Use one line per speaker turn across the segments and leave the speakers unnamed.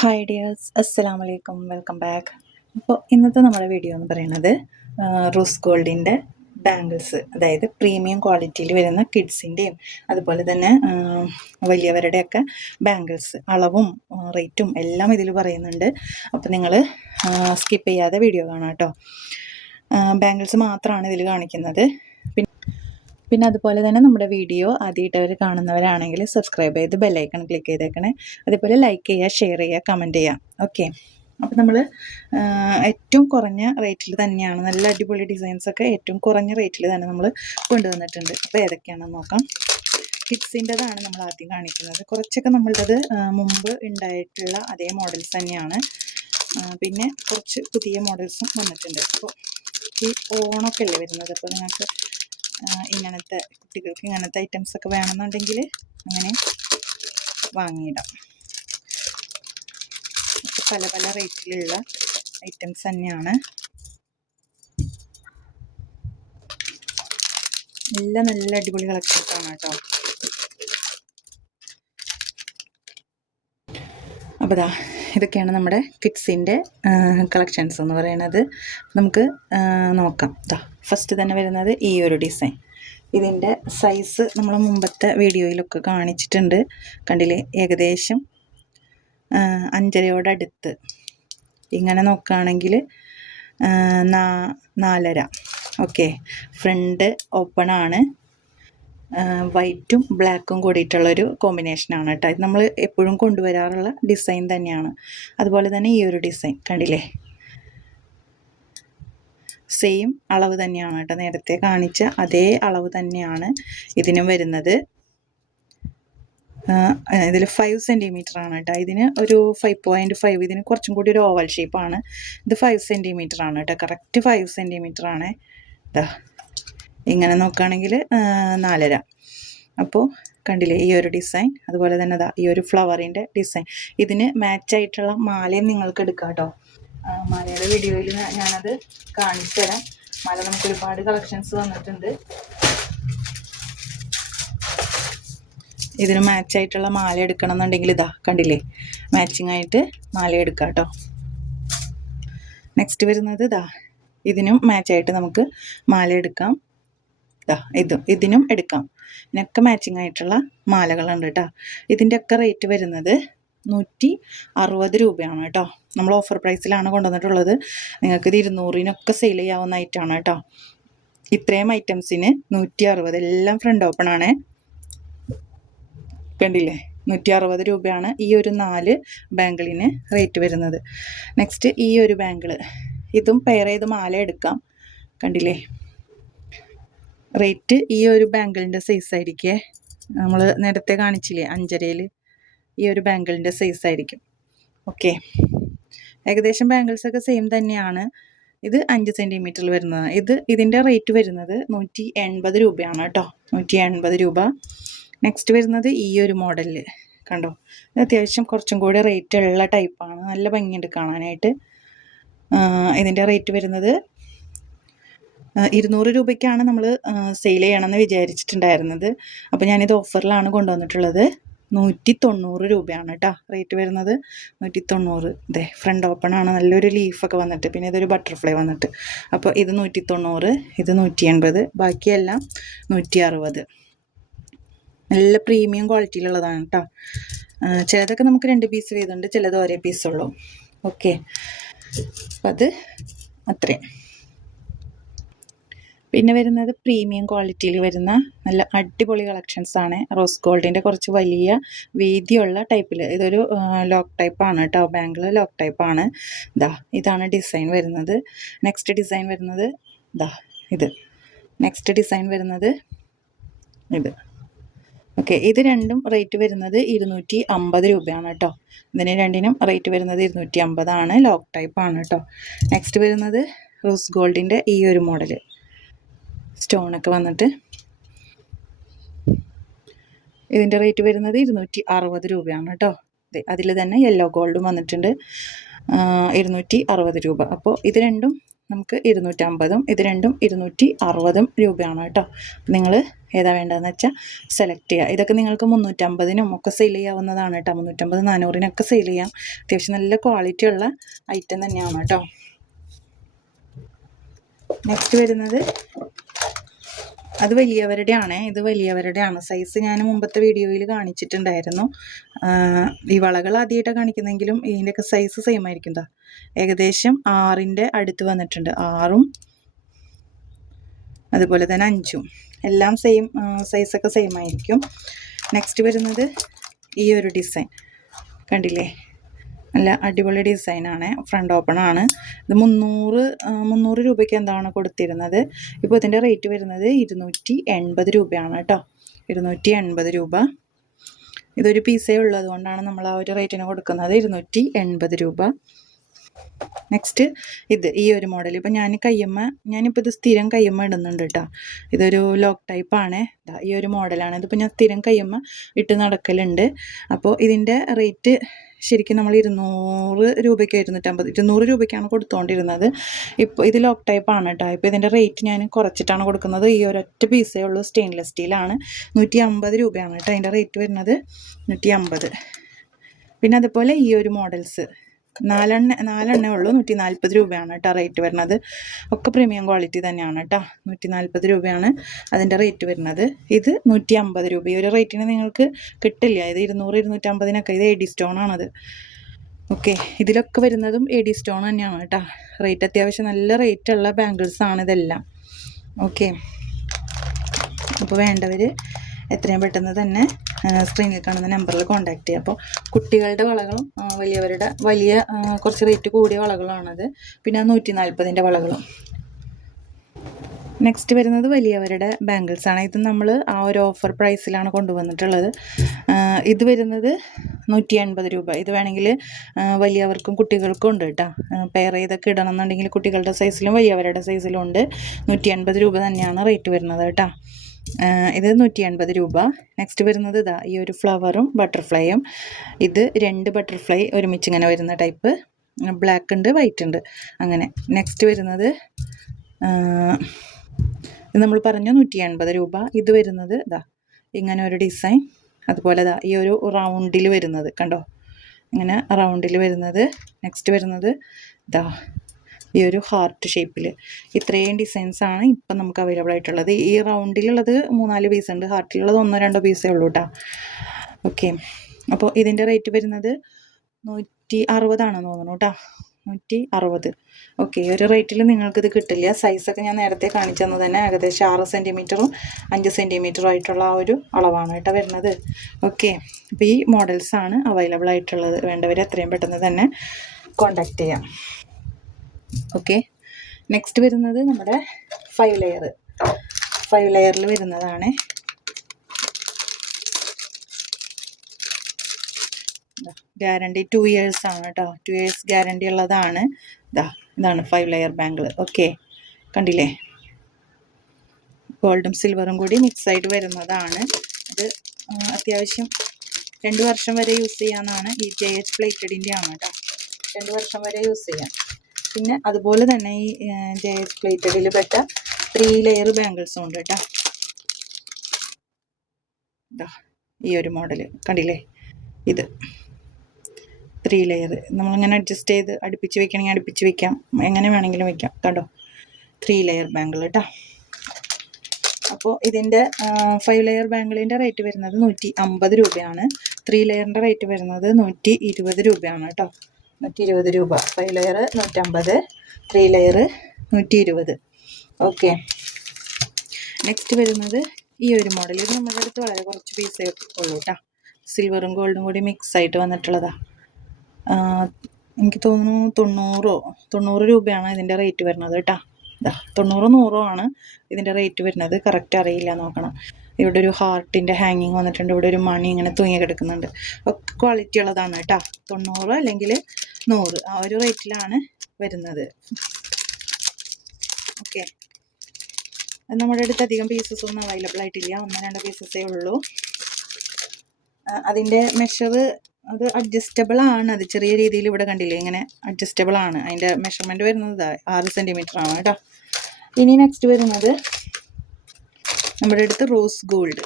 Hi dears അസ്സലാം വലൈക്കും welcome back അപ്പോൾ ഇന്നത്തെ നമ്മുടെ വീഡിയോ എന്ന് പറയുന്നത് റോസ് ഗോൾഡിന്റെ ബാംഗിൾസ് അതായത് പ്രീമിയം ക്വാളിറ്റിയിൽ വരുന്ന കിഡ്സിന്റെയും അതുപോലെ തന്നെ വലിയവരുടെയൊക്കെ ബാംഗിൾസ് അളവും റേറ്റും എല്ലാം ഇതിൽ പറയുന്നുണ്ട്. അപ്പോൾ നിങ്ങൾ സ്കിപ്പ് ചെയ്യാതെ വീഡിയോ കാണാം കേട്ടോ ബാംഗിൾസ് മാത്രമാണ് ഇതിൽ കാണിക്കുന്നത്. പിന്നെ അതുപോലെ തന്നെ നമ്മുടെ വീഡിയോ ആദ്യമായിട്ടവർ കാണുന്നവരാണെങ്കിൽ സബ്സ്ക്രൈബ് ചെയ്ത് ബെല്ലൈക്കൺ ക്ലിക്ക് ചെയ്തേക്കണേ. അതേപോലെ ലൈക്ക് ചെയ്യുക ഷെയർ ചെയ്യുക കമന്റ് ചെയ്യുക. ഓക്കെ അപ്പോൾ നമ്മൾ ഏറ്റവും കുറഞ്ഞ റേറ്റിൽ തന്നെയാണ് നല്ല അടിപൊളി ഡിസൈൻസൊക്കെ ഏറ്റവും കുറഞ്ഞ റേറ്റിൽ തന്നെ നമ്മൾ കൊണ്ടുവന്നിട്ടുണ്ട്. അപ്പോൾ ഏതൊക്കെയാണെന്ന് നോക്കാം. കിഡ്സിന്റെതാണ് നമ്മൾ ആദ്യം കാണിക്കുന്നത്. കുറച്ചൊക്കെ നമ്മളുടേത് മുമ്പ് ഉണ്ടായിട്ടുള്ള അതേ മോഡൽസ് തന്നെയാണ്. പിന്നെ കുറച്ച് പുതിയ മോഡൽസും വന്നിട്ടുണ്ട്. അപ്പോൾ ഈ ഓണൊക്കെ അല്ലേ വരുന്നത്? അപ്പോൾ നിങ്ങൾക്ക് ഇങ്ങനത്തെ കുട്ടികൾക്ക് ഇങ്ങനത്തെ ഐറ്റംസ് ഒക്കെ വേണമെന്നുണ്ടെങ്കിൽ അങ്ങനെ വാങ്ങിയിടാം. പല പല റേറ്റിലുള്ള ഐറ്റംസ് തന്നെയാണ്. നല്ല നല്ല അടിപൊളി കളക്ഷൻസ് ആണ് കേട്ടോ. അപ്പോൾ ദാ ഇതൊക്കെയാണ് നമ്മുടെ കിഡ്സിന്റെ കളക്ഷൻസ് എന്ന് പറയുന്നത്. നമുക്ക് നോക്കാം. കേട്ടോ ഫസ്റ്റ് തന്നെ വരുന്നത് ഈ ഒരു ഡിസൈൻ ഇതിന്റെ സൈസ് നമ്മൾ മുമ്പത്തെ വീഡിയോയിലൊക്കെ കാണിച്ചിട്ടുണ്ട്. കണ്ടില്ലേ? ഏകദേശം അഞ്ചരയോടടുത്ത് ഇങ്ങനെ നോക്കുകയാണെങ്കിൽ നാലര. ഓക്കെ ഫ്രണ്ട് ഓപ്പൺ ആണ്. വൈറ്റും ബ്ലാക്കും കൂടിയിട്ടുള്ളൊരു കോമ്പിനേഷനാണ് കേട്ടോ ഇത് നമ്മൾ എപ്പോഴും കൊണ്ടുവരാറുള്ള ഡിസൈൻ തന്നെയാണ്. അതുപോലെ തന്നെ ഈ ഒരു ഡിസൈൻ കണ്ടില്ലേ? സെയിം അളവ് തന്നെയാണ് കേട്ടോ നേരത്തെ കാണിച്ച അതേ അളവ് തന്നെയാണ് ഇതിനും വരുന്നത്. ഇതിൽ ഫൈവ് സെന്റിമീറ്റർ ആണ് കേട്ടോ ഇതിന് ഒരു ഫൈവ് പോയിന്റ് ഫൈവ് ഇതിന് കുറച്ചും കൂടി ഒരു ഓവൽ ഷേപ്പാണ് ഇത് ഫൈവ് സെന്റിമീറ്റർ ആണ് കേട്ടോ കറക്റ്റ് ഫൈവ് സെന്റിമീറ്റർ ആണ്. ഇതാ ഇങ്ങനെ നോക്കുകയാണെങ്കിൽ നാലര. അപ്പോൾ കണ്ടില്ലേ ഈ ഒരു ഡിസൈൻ അതുപോലെ തന്നെ അതാ ഈ ഒരു ഫ്ലവറിന്റെ ഡിസൈൻ. ഇതിന് മാച്ചായിട്ടുള്ള മാലയും നിങ്ങൾക്ക് എടുക്കാം കേട്ടോ മാലയുടെ വീഡിയോയിൽ ഞാനത് കാണിച്ചു തരാം. മാല നമുക്ക് ഒരുപാട് കളക്ഷൻസ് വന്നിട്ടുണ്ട്. ഇതിന് മാച്ചായിട്ടുള്ള മാല എടുക്കണം എന്നുണ്ടെങ്കിൽ ഇതാ കണ്ടില്ലേ മാച്ചിങ് ആയിട്ട് മാല എടുക്കാം കേട്ടോ നെക്സ്റ്റ് വരുന്നത് ഇതാ ഇതിനും മാച്ചായിട്ട് നമുക്ക് മാല എടുക്കാം. ഇതാ ഇതും ഇതിനും എടുക്കാം. ഇതിനൊക്കെ മാച്ചിങ് ആയിട്ടുള്ള മാലകളുണ്ട് കേട്ടോ. ഇതിന്റെയൊക്കെ റേറ്റ് വരുന്നത് നൂറ്റി അറുപത് രൂപയാണ് കേട്ടോ. നമ്മൾ ഓഫർ പ്രൈസിലാണ് കൊണ്ടുവന്നിട്ടുള്ളത്. നിങ്ങൾക്ക് ഇത് ഇരുന്നൂറിനൊക്കെ സെയിൽ ചെയ്യാവുന്ന ഐറ്റമാണ് കേട്ടോ. ഇത്രയും ഐറ്റംസിന് നൂറ്റി അറുപത് എല്ലാം ഫ്രണ്ട് ഓപ്പൺ ആണ്. കണ്ടില്ലേ? നൂറ്റി അറുപത് രൂപയാണ് ഈ ഒരു നാല് ബാങ്കിളിന് റേറ്റ് വരുന്നത്. നെക്സ്റ്റ് ഈ ഒരു ബാങ്കിൾ. ഇതും പെയർ ചെയ്ത് മാല എടുക്കാം. കണ്ടില്ലേ? റേറ്റ് ഈ ഒരു ബാങ്കിളിന്റെ സൈസ് ആയിരിക്കേ? നമ്മൾ നേരത്തെ കാണിച്ചില്ലേ അഞ്ചരയിൽ ഈ ഒരു ബാങ്കിളിന്റെ സൈസ് ആയിരിക്കും. ഓക്കെ ഏകദേശം ബാങ്കിൾസൊക്കെ സെയിം തന്നെയാണ്. ഇത് അഞ്ച് സെന്റിമീറ്ററിൽ വരുന്നത്. ഇത് ഇതിന്റെ റേറ്റ് വരുന്നത് നൂറ്റി എൺപത് രൂപയാണ് കേട്ടോ. നൂറ്റി എൺപത് രൂപ. നെക്സ്റ്റ് വരുന്നത് ഈ ഒരു മോഡലിൽ കണ്ടോ? ഇത് അത്യാവശ്യം കുറച്ചും കൂടി റേറ്റ് ഉള്ള ടൈപ്പാണ് നല്ല ഭംഗിയുണ്ട് കാണാനായിട്ട്. ഇതിന്റെ റേറ്റ് വരുന്നത് ഇരുന്നൂറ് രൂപയ്ക്കാണ് നമ്മൾ സെയിൽ ചെയ്യണമെന്ന് വിചാരിച്ചിട്ടുണ്ടായിരുന്നത്. അപ്പോൾ ഞാനിത് ഓഫറിലാണ് കൊണ്ടുവന്നിട്ടുള്ളത്. നൂറ്റി തൊണ്ണൂറ് രൂപയാണ് കേട്ടോ റേറ്റ് വരുന്നത്. നൂറ്റി തൊണ്ണൂറ് ഇതേ ഫ്രണ്ട് ഓപ്പൺ ആണ്. നല്ലൊരു ലീഫൊക്കെ വന്നിട്ട് പിന്നെ ഇതൊരു ബട്ടർഫ്ലൈ വന്നിട്ട്. അപ്പോൾ ഇത് നൂറ്റി തൊണ്ണൂറ് ഇത് നൂറ്റി എൺപത് ബാക്കിയെല്ലാം നൂറ്റി അറുപത് നല്ല പ്രീമിയം ക്വാളിറ്റിയിലുള്ളതാണ് കേട്ടോ ചിലതൊക്കെ നമുക്ക് രണ്ട് പീസ് വീതമുണ്ട് ചിലത് ഒരേ പീസുള്ളൂ ഓക്കെ അപ്പം അത് അത്രയും. പിന്നെ വരുന്നത് പ്രീമിയം ക്വാളിറ്റിയിൽ വരുന്ന നല്ല അടിപൊളി കളക്ഷൻസ് ആണ്. റോസ് ഗോൾഡിന്റെ കുറച്ച് വലിയ വീതിയുള്ള ടൈപ്പിൽ ഇതൊരു ലോക്ക് ടൈപ്പാണ് കേട്ടോ ബാങ്കിൾ ലോക്ക് ടൈപ്പാണ് ഇതാ ഇതാണ് ഡിസൈൻ വരുന്നത്. നെക്സ്റ്റ് ഡിസൈൻ വരുന്നത് ഇതാ ഇത്. നെക്സ്റ്റ് ഡിസൈൻ വരുന്നത് ഇത്. ഓക്കെ ഇത് രണ്ടും റേറ്റ് വരുന്നത് ഇരുന്നൂറ്റി അമ്പത് രൂപയാണ് കേട്ടോ ഇതിന് രണ്ടിനും റേറ്റ് വരുന്നത് ഇരുന്നൂറ്റി അമ്പതാണ് ലോക്ക് ടൈപ്പാണ് കേട്ടോ നെക്സ്റ്റ് വരുന്നത് റോസ് ഗോൾഡിന്റെ ഈ ഒരു മോഡൽ സ്റ്റോണൊക്കെ വന്നിട്ട്. ഇതിന്റെ റേറ്റ് വരുന്നത് ഇരുന്നൂറ്റി അറുപത് രൂപയാണ് കേട്ടോ അതിൽ തന്നെ യെല്ലോ ഗോൾഡും വന്നിട്ടുണ്ട്. ഇരുന്നൂറ്റി അറുപത് രൂപ. അപ്പോൾ ഇത് രണ്ടും നമുക്ക് ഇരുന്നൂറ്റമ്പതും ഇത് രണ്ടും ഇരുന്നൂറ്റി അറുപതും രൂപയാണ് കേട്ടോ നിങ്ങൾ ഏതാ വേണ്ടതെന്ന് വെച്ചാൽ സെലക്ട് ചെയ്യുക. ഇതൊക്കെ നിങ്ങൾക്ക് മുന്നൂറ്റമ്പതിനും ഒക്കെ സെയിൽ ചെയ്യാവുന്നതാണ് കേട്ടോ മുന്നൂറ്റമ്പത് നാനൂറിനൊക്കെ സെയിൽ ചെയ്യാം. അത്യാവശ്യം നല്ല ക്വാളിറ്റി ഉള്ള ഐറ്റം തന്നെയാണ് കേട്ടോ നെക്സ്റ്റ് വരുന്നത് അത് വലിയവരുടെ ആണ് ഇത് വലിയവരുടെ ആണ് സൈസ് ഞാൻ മുമ്പത്തെ വീഡിയോയിൽ കാണിച്ചിട്ടുണ്ടായിരുന്നു. ഈ വളകൾ ആദ്യമായിട്ടാണ് കാണിക്കുന്നെങ്കിലും ഇതിന്റെയൊക്കെ സൈസ് സെയിം ആയിരിക്കും ദാ ഏകദേശം ആറിന്റെ അടുത്ത് വന്നിട്ടുണ്ട്. ആറും അതുപോലെ തന്നെ അഞ്ചും. എല്ലാം സെയിം സൈസൊക്കെ സെയിം ആയിരിക്കും. നെക്സ്റ്റ് വരുന്നത് ഈ ഒരു ഡിസൈൻ കണ്ടില്ലേ? നല്ല അടിപൊളി ഡിസൈനാണ്. ഫ്രണ്ട് ഓപ്പൺ ആണ് ഇത് മുന്നൂറ് മുന്നൂറ് രൂപയ്ക്ക് എന്താണ് കൊടുത്തിരുന്നത്. ഇപ്പോൾ ഇതിന്റെ റേറ്റ് വരുന്നത് ഇരുന്നൂറ്റി എൺപത് രൂപയാണ് കേട്ടോ. ഇരുന്നൂറ്റി എൺപത് രൂപ. ഇതൊരു പീസേ ഉള്ളത് കൊണ്ടാണ് നമ്മൾ ആ ഒരു റേറ്റിന് കൊടുക്കുന്നത്. ഇരുന്നൂറ്റി എൺപത് രൂപ. നെക്സ്റ്റ് ഇത് ഈ ഒരു മോഡൽ ഇപ്പം ഞാൻ കയ്യമ്മ ഞാനിപ്പോൾ ഇത് സ്ഥിരം കയ്യമ്മ ഇടുന്നുണ്ട് കേട്ടോ. ഇതൊരു ലോക്ക് ടൈപ്പ് ആണ്. ദാ ഈ ഒരു മോഡലാണ് ഇതിപ്പോൾ ഞാൻ സ്ഥിരം കയ്യമ്മ ഇട്ട് നടക്കലുണ്ട്. അപ്പോൾ ഇതിന്റെ റേറ്റ് ശരിക്കും നമ്മൾ ഇരുന്നൂറ് രൂപയ്ക്ക് ഇരുന്നൂറ്റമ്പത് ഇരുന്നൂറ് രൂപയ്ക്കാണ് കൊടുത്തുകൊണ്ടിരുന്നത് ഇപ്പോൾ ഇത് ലോക്ക് ടൈപ്പ് ആണ് കേട്ടോ ഇപ്പോൾ ഇതിന്റെ റേറ്റ് ഞാൻ കുറച്ചിട്ടാണ് കൊടുക്കുന്നത്. ഈ ഒരൊറ്റ പീസേ ഉള്ളൂ സ്റ്റെയിൻലെസ് സ്റ്റീലാണ് നൂറ്റി അമ്പത് രൂപയാണ് കേട്ടോ അതിന്റെ റേറ്റ് വരുന്നത്. നൂറ്റി അമ്പത് പിന്നെ അതുപോലെ ഈ ഒരു മോഡൽസ് നാലെണ്ണ നാലെണ്ണേ ഉള്ളൂ. നൂറ്റി നാൽപ്പത് രൂപയാണ് കേട്ടോ റേറ്റ് വരുന്നത്. ഒക്കെ പ്രീമിയം ക്വാളിറ്റി തന്നെയാണ് കേട്ടോ നൂറ്റി നാൽപ്പത് രൂപയാണ് അതിന്റെ റേറ്റ് വരുന്നത്. ഇത് നൂറ്റി അമ്പത് രൂപ. ഈ ഒരു റേറ്റിന് നിങ്ങൾക്ക് കിട്ടില്ല. ഇത് ഇരുന്നൂറ് ഇരുന്നൂറ്റമ്പതിനൊക്കെ ഇത് എ ഡി സ്റ്റോൺ ആണത്. ഓക്കെ. ഇതിലൊക്കെ വരുന്നതും എ ഡി സ്റ്റോൺ തന്നെയാണ് കേട്ടോ റേറ്റ് അത്യാവശ്യം നല്ല റേറ്റ് ഉള്ള ബാംഗിൾസ് ആണ് ഇതെല്ലാം. ഓക്കെ. അപ്പോൾ വേണ്ടവർ എത്രയും പെട്ടെന്ന് തന്നെ സ്ക്രീനിൽ കാണുന്ന നമ്പറിൽ കോൺടാക്ട് ചെയ്യുക അപ്പോൾ കുട്ടികളുടെ വളകളും വലിയവരുടെ വലിയ കുറച്ച് റേറ്റ് കൂടിയ വളകളാണത്. പിന്നെ നൂറ്റി നാൽപ്പതിന്റെ വളകളും. നെക്സ്റ്റ് വരുന്നത് വലിയവരുടെ ബാംഗിൾസ് ആണ്. ഇത് നമ്മൾ ആ ഒരു ഓഫർ പ്രൈസിലാണ് കൊണ്ടുവന്നിട്ടുള്ളത്. ഇത് വരുന്നത് നൂറ്റി എൺപത് രൂപ. ഇത് വേണമെങ്കിൽ വലിയവർക്കും കുട്ടികൾക്കും ഉണ്ട് കേട്ടോ പെയർ ചെയ്തൊക്കെ ഇടണം എന്നുണ്ടെങ്കിൽ കുട്ടികളുടെ സൈസിലും വലിയവരുടെ സൈസിലും ഉണ്ട്. നൂറ്റി എൺപത് രൂപ തന്നെയാണ് റേറ്റ് വരുന്നത് കേട്ടോ ഇത് നൂറ്റി എൺപത് രൂപ. നെക്സ്റ്റ് വരുന്നത് ഇതാ ഈ ഒരു ഫ്ലവറും ബട്ടർഫ്ലൈയും ഇത് രണ്ട് ബട്ടർഫ്ലൈ ഒരുമിച്ച് ഇങ്ങനെ വരുന്ന ടൈപ്പ് ബ്ലാക്ക് ഉണ്ട് വൈറ്റ് ഉണ്ട്. അങ്ങനെ. നെക്സ്റ്റ് വരുന്നത് ഇത് നമ്മൾ പറഞ്ഞു നൂറ്റി എൺപത് രൂപ. ഇത് വരുന്നത് ഇതാ ഇങ്ങനെ ഒരു ഡിസൈൻ അതുപോലെ ഇതാ ഈ ഒരു റൗണ്ടിൽ വരുന്നത് കണ്ടോ? ഇങ്ങനെ റൗണ്ടിൽ വരുന്നത്. നെക്സ്റ്റ് വരുന്നത് ഇതാ ഈ ഒരു ഹാർട്ട് ഷേപ്പിൽ ഇത്രയും ഡിസൈൻസ് ആണ് ഇപ്പം നമുക്ക് അവൈലബിൾ ആയിട്ടുള്ളത്. ഈ റൗണ്ടിലുള്ളത് മൂന്നാൽ പീസ് ഉണ്ട്. ഹാർട്ടിലുള്ളത് ഒന്നോ രണ്ടോ പീസേ ഉള്ളൂ കേട്ടോ ഓക്കെ അപ്പോൾ ഇതിന്റെ റേറ്റ് വരുന്നത് നൂറ്റി അറുപതാണെന്ന് തോന്നുന്നു കേട്ടോ നൂറ്റി അറുപത് ഓക്കെ ഒരു റേറ്റിൽ നിങ്ങൾക്കിത് കിട്ടില്ല. സൈസൊക്കെ ഞാൻ നേരത്തെ കാണിച്ചു തന്നെ ഏകദേശം ആറ് സെന്റിമീറ്ററും അഞ്ച് സെന്റിമീറ്ററും ആയിട്ടുള്ള ആ ഒരു അളവാണ് കേട്ടോ വരുന്നത്. ഓക്കെ അപ്പോൾ ഈ മോഡൽസാണ് അവൈലബിൾ ആയിട്ടുള്ളത്. വേണ്ടവർ എത്രയും പെട്ടെന്ന് തന്നെ കോണ്ടാക്ട് ചെയ്യാം. ഓക്കെ നെക്സ്റ്റ് വരുന്നത് നമ്മുടെ ഫൈവ് ലെയർ ഫൈവ് ലെയറിൽ വരുന്നതാണ്. ഗ്യാരണ്ടി ടു ഇയേഴ്സ് ആണ് കേട്ടോ ടു ഇയേഴ്സ് ഗ്യാരണ്ടി ഉള്ളതാണ്. ഇതാ ഇതാണ് ഫൈവ് ലെയർ ബാങ്കിൾ ഓക്കെ കണ്ടില്ലേ? ഗോൾഡും സിൽവറും കൂടി മിക്സ് ആയിട്ട് വരുന്നതാണ്. ഇത് അത്യാവശ്യം രണ്ട് വർഷം വരെ യൂസ് ചെയ്യാമെന്നാണ് ഈ ജെ എച്ച് പ്ലേറ്റഡിന്റെ ആണ് കേട്ടോ രണ്ട് വർഷം വരെ യൂസ് ചെയ്യാം. പിന്നെ അതുപോലെ തന്നെ ഈ ജെ എച്ച് പ്ലേറ്റഡിൽ പെട്ട ത്രീ ലെയർ ബാങ്കിൾസും ഉണ്ട് കേട്ടോ. ഈ ഒരു മോഡൽ കണ്ടില്ലേ? ഇത്. ത്രീ ലെയർ നമ്മളിങ്ങനെ അഡ്ജസ്റ്റ് ചെയ്ത് അടുപ്പിച്ച് വെക്കണമെങ്കിൽ അടുപ്പിച്ച് വെക്കാം. എങ്ങനെ വേണമെങ്കിലും വെക്കാം കണ്ടോ? ത്രീ ലെയർ ബാങ്കിൾ കേട്ടോ. അപ്പോൾ ഇതിന്റെ ഫൈവ് ലെയർ ബാങ്കിളിന്റെ റേറ്റ് വരുന്നത് നൂറ്റി അമ്പത് രൂപയാണ്. ത്രീ ലെയറിന്റെ റേറ്റ് വരുന്നത് നൂറ്റി ഇരുപത് രൂപയാണ് കേട്ടോ. നൂറ്റി ഇരുപത് രൂപ. ഫൈവ് ലെയർ നൂറ്റമ്പത് ത്രീ ലെയർ നൂറ്റി ഇരുപത് ഓക്കെ നെക്സ്റ്റ് വരുന്നത് ഈ ഒരു മോഡൽ ഇത് നമ്മുടെ അടുത്ത് വളരെ കുറച്ച് പീസേ ഉള്ളൂ കേട്ടോ സിൽവറും ഗോൾഡും കൂടി മിക്സ് ആയിട്ട് വന്നിട്ടുള്ളതാ. എനിക്ക് തോന്നുന്നു തൊണ്ണൂറോ തൊണ്ണൂറ് രൂപയാണ് ഇതിന്റെ റേറ്റ് വരുന്നത് കേട്ടോ ഇതാ തൊണ്ണൂറ് നൂറോ ആണ് ഇതിന്റെ റേറ്റ് വരുന്നത്. കറക്റ്റ് അറിയില്ല നോക്കണം. ഇവിടെ ഒരു ഹാർട്ടിന്റെ ഹാങ്ങിങ് വന്നിട്ടുണ്ട്. ഇവിടെ ഒരു മണി ഇങ്ങനെ തൂങ്ങി കിടക്കുന്നുണ്ട്. ഒക്കെ ക്വാളിറ്റി ഉള്ളതാണ് കേട്ടോ. തൊണ്ണൂറ് അല്ലെങ്കിൽ നൂറ് ആ ഒരു റേറ്റിലാണ് വരുന്നത്. ഓക്കെ നമ്മുടെ അടുത്ത് അധികം പീസസ് ഒന്നും അവൈലബിൾ ആയിട്ടില്ല. ഒന്ന് രണ്ട് പീസസേ ഉള്ളൂ. അതിന്റെ മെഷർ അത് അഡ്ജസ്റ്റബിൾ ആണ്. അത് ചെറിയ രീതിയിൽ ഇവിടെ കണ്ടില്ലേ? ഇങ്ങനെ അഡ്ജസ്റ്റബിൾ ആണ്. അതിന്റെ മെഷർമെന്റ് വരുന്നത് ആറ് സെന്റിമീറ്റർ ആണ് കേട്ടോ. ഇനി നെക്സ്റ്റ് വരുന്നത് നമ്മുടെ അടുത്ത് റോസ് ഗോൾഡ്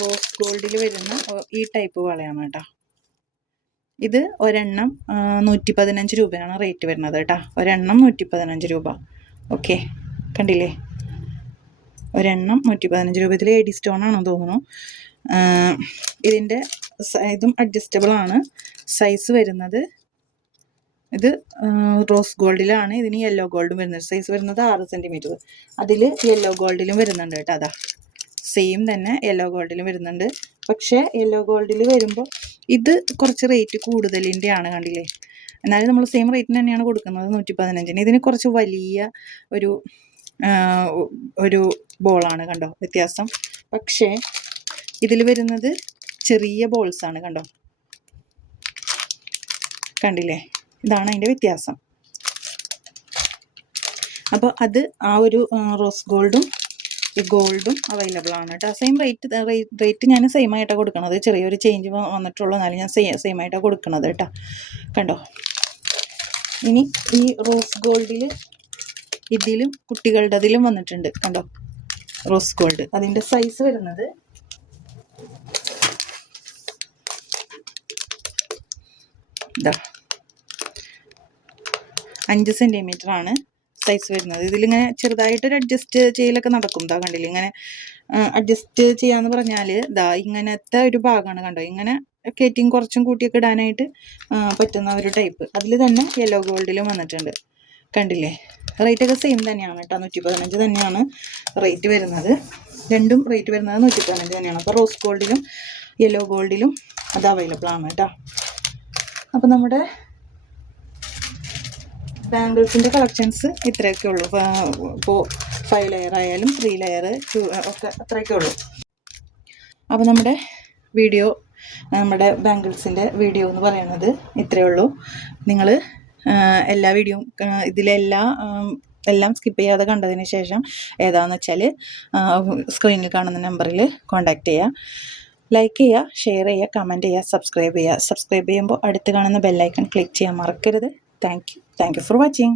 റോസ് ഗോൾഡിൽ വരുന്ന ഈ ടൈപ്പ് വളയാണ് കേട്ടോ. ഇത് ഒരെണ്ണം നൂറ്റി പതിനഞ്ച് രൂപയാണ് റേറ്റ് വരുന്നത് കേട്ടോ. ഒരെണ്ണം നൂറ്റി പതിനഞ്ച് രൂപ. ഓക്കെ കണ്ടില്ലേ? ഒരെണ്ണം നൂറ്റി പതിനഞ്ച് രൂപ ഇതിൽ എഡി സ്റ്റോൺ ആണെന്ന് തോന്നുന്നു ഇതിന്റെ ഇതും അഡ്ജസ്റ്റബിൾ ആണ്. സൈസ് വരുന്നത് ഇത് റോസ് ഗോൾഡിലാണ് ഇതിന് യെല്ലോ ഗോൾഡും വരുന്നത് സൈസ് വരുന്നത് ആറ് സെന്റിമീറ്റർ അതിൽ യെല്ലോ ഗോൾഡിലും വരുന്നുണ്ട് കേട്ടോ അതാ. സെയിം തന്നെ യെല്ലോ ഗോൾഡിലും വരുന്നുണ്ട്. പക്ഷേ യെല്ലോ ഗോൾഡിൽ വരുമ്പോൾ ഇത് കുറച്ച് റേറ്റ് കൂടുതലിന്റെ ആണ് കണ്ടില്ലേ? എന്നാലും നമ്മൾ സെയിം റേറ്റിന് തന്നെയാണ് കൊടുക്കുന്നത് നൂറ്റി പതിനഞ്ചിന് ഇതിന് കുറച്ച് വലിയ ഒരു ഒരു ബോളാണ് കണ്ടോ? വ്യത്യാസം. പക്ഷേ ഇതിൽ വരുന്നത് ചെറിയ ബോൾസാണ് കണ്ടോ? കണ്ടില്ലേ? ഇതാണ് അതിന്റെ വ്യത്യാസം. അപ്പോൾ അത് ആ ഒരു റോസ് ഗോൾഡും ഈ ഗോൾഡും അവൈലബിൾ ആണ് കേട്ടോ. സെയിം റേറ്റ് റേറ്റ് ഞാൻ സെയിം ആയിട്ടാണ് കൊടുക്കുന്നത് ചെറിയൊരു ചേഞ്ച് വന്നിട്ടുള്ളൂ. എന്നാലും ഞാൻ സെയിം സെയിം ആയിട്ടാണ് കൊടുക്കുന്നത് കേട്ടോ. കണ്ടോ? ഇനി ഈ റോസ് ഗോൾഡിൽ ഇതിലും കുട്ടികളുടെ അതിലും വന്നിട്ടുണ്ട് കണ്ടോ? Rose gold. അതിന്റെ സൈസ് വരുന്നത് അഞ്ച് സെന്റിമീറ്റർ ആണ് സൈസ് വരുന്നത്. ഇതിലിങ്ങനെ ചെറുതായിട്ടൊരു അഡ്ജസ്റ്റ് ചെയ്യലൊക്കെ നടക്കും ഇതാ കണ്ടില്ല? ഇങ്ങനെ അഡ്ജസ്റ്റ് ചെയ്യാന്ന് പറഞ്ഞാൽ ഇതാ ഇങ്ങനത്തെ ഒരു ഭാഗമാണ് കണ്ടോ? ഇങ്ങനെ കയറ്റിയും കുറച്ചും കൂട്ടിയൊക്കെ ഇടാനായിട്ട് പറ്റുന്ന ഒരു ടൈപ്പ് അതിൽ തന്നെ യെല്ലോ ഗോൾഡിലും വന്നിട്ടുണ്ട്. കണ്ടില്ലേ? റേറ്റ് ഒക്കെ സെയിം തന്നെയാണ് കേട്ടോ. നൂറ്റി പതിനഞ്ച് തന്നെയാണ് റേറ്റ് വരുന്നത്. രണ്ടും റേറ്റ് വരുന്നത് നൂറ്റി പതിനഞ്ച് തന്നെയാണ് അപ്പോൾ റോസ് ഗോൾഡിലും യെല്ലോ ഗോൾഡിലും അത് അവൈലബിൾ ആണ് കേട്ടോ. അപ്പോൾ നമ്മുടെ ബാംഗിൾസിന്റെ കളക്ഷൻസ് ഇത്രയൊക്കെ ഉള്ളൂ. ഇപ്പോൾ ഫൈവ് ലെയർ ആയാലും ത്രീ ലെയർ ടു ഒക്കെ അത്രയൊക്കെ ഉള്ളൂ. അപ്പോൾ നമ്മുടെ വീഡിയോ നമ്മുടെ ബാംഗിൾസിന്റെ വീഡിയോ എന്ന് പറയുന്നത് ഇത്രയേ ഉള്ളൂ. നിങ്ങൾ എല്ലാ വീഡിയോ ഇതിലെല്ലാ എല്ലാം സ്കിപ്പ് ചെയ്യാതെ കണ്ടതിന് ശേഷം ഏതാണെന്ന് വെച്ചാൽ സ്ക്രീനിൽ കാണുന്ന നമ്പറിൽ കോൺടാക്റ്റ് ചെയ്യുക ലൈക്ക് ചെയ്യുക ഷെയർ ചെയ്യുക കമന്റ് ചെയ്യുക സബ്സ്ക്രൈബ് ചെയ്യുക സബ്സ്ക്രൈബ് ചെയ്യുമ്പോൾ അടുത്ത് കാണുന്ന ബെല്ലൈക്കൺ ക്ലിക്ക് ചെയ്യാൻ മറക്കരുത്. Thank you thank you for watching